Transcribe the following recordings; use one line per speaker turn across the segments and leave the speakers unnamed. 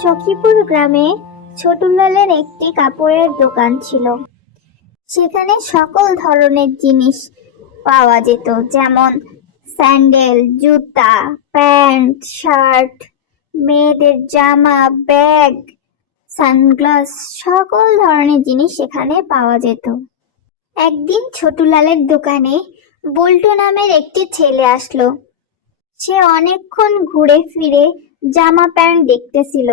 সখীপুর গ্রামে ছোটুলালের একটি কাপড়ের দোকান ছিল। সেখানে সকল ধরনের জিনিস পাওয়া যেত, যেমন স্যান্ডেল, জুতা, প্যান্ট, শার্ট, মেয়েদের জামা, ব্যাগ, সানগ্লাস, সকল ধরনের জিনিস সেখানে পাওয়া যেত। একদিন ছোটুলালের দোকানে বল্টু নামের একটি ছেলে আসলো। সে অনেকক্ষণ ঘুরে ফিরে জামা প্যান্ট দেখতেছিল।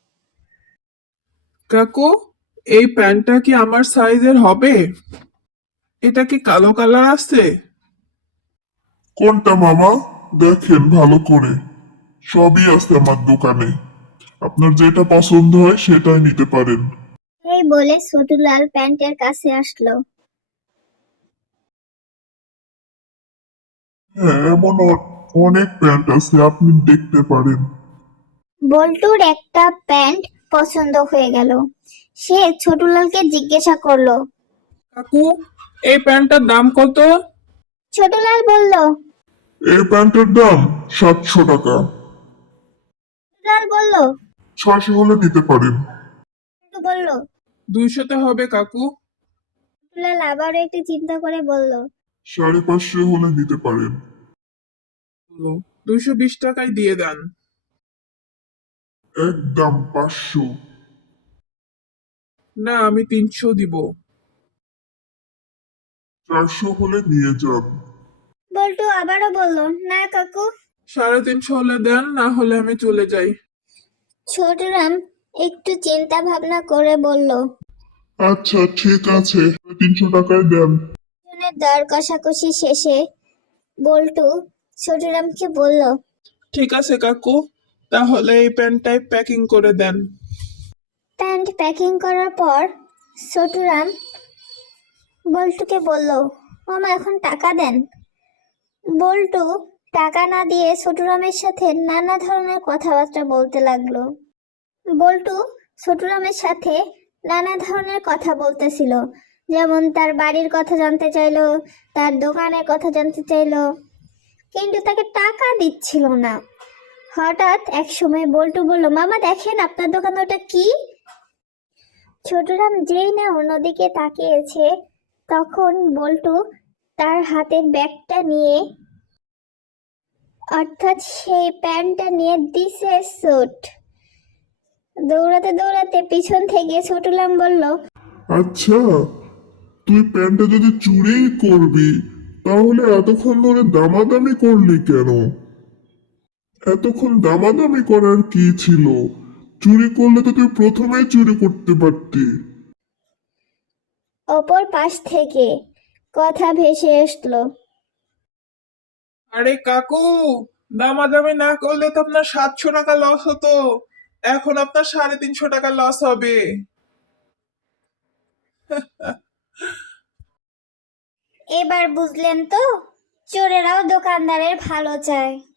কাকু, এই প্যান্টটা কি আমার সাইজের হবে? এটা কি কালো কালার আছে?
কোনটা মামা? দেখেন ভালো করে, সবই আছে আমার দোকানে। আপনার যেটা পছন্দ হয় সেটাই নিতে পারেন।
এই বলে ছোটুলাল প্যান্টের কাছে আসলো।
হ্যাঁ, এমন অনেক প্যান্ট আছে, আপনি দেখতে পারেন।
বল্টুর একটা প্যান্ট পছন্দ হয়ে গেল। সে ছোটুলালকে জিজ্ঞাসা করলো।
কাকু, এই প্যান্টটার দাম কত?
ছোটুলাল বলল।
এই প্যান্টের দাম 700 টাকা।
ছোটুলাল বলল।
600 হলে নিতে পারেন।
বল্টু বলল।
200-তে হবে কাকু।
ছোটুলাল আবারও একটু চিন্তা করে বলল।
550 হলে নিতে পারেন।
220 টাকায় দিয়ে দেন।
একদম 500।
না, আমি 300 দিব।
400 হলে নিয়ে যান।
বল্টু আবারও বলল, না কাকু।
350 হলে দেন, না হলে আমি চলে যাই।
ছোটুরাম একটু চিন্তা ভাবনা করে বলল।
আচ্ছা ঠিক আছে, 300 টাকায় দেন।
দুজনের দর কষাকষি শেষে বল্টু ছোটুরামকে বলল।
ঠিক আছে কাকু, তাহলে এই প্যান্টটাই প্যাকিং করে দেন।
প্যান্ট প্যাকিং করার পর ছোটুরাম বল্টুকে বলল, মামা এখন টাকা দেন। বল্টু টাকা না দিয়ে ছোটুরামের সাথে নানা ধরনের কথাবার্তা বলতে লাগলো। বল্টু ছোটুরামের সাথে নানা ধরনের কথা বলতেছিল, যেমন তার বাড়ির কথা জানতে চাইলো, তার দোকানের কথা জানতে চাইলো, কিন্তু তাকে টাকা দিচ্ছিল না। হঠাৎ এক সময় বল্টু বলল, মামা দেখেন আপনার দোকানে ওটা কি? ছোটুরাম যেই না অন্যদিকে তাকিয়েছে, তখন বল্টু তার হাতের ব্যাগটা নিয়ে, অর্থাৎ সেই প্যান্টটা নিয়ে দিছে সুট। দৌড়াতে দৌড়াতে পিছন থেকে ছোটুরাম বলল।
আচ্ছা, তুই প্যান্টটা যদি চুরিই করবি তাহলে এতক্ষণ ধরে দামাদামি করলি কেন? এতক্ষণ দামাদামি করার কি ছিল? চুরি করলে তো তুই প্রথমেই চুরি করতে পারতি।
অপর পাশ থেকে কথা ভেসে আসলো।
আরে কাকু, দামাদামি না করলে তো আপনার 700 টাকা লস হতো। এখন আপনার 350 টাকা লস হবে।
এবার বুঝলেন তো, চোরেরাও দোকানদারের ভালো চায়।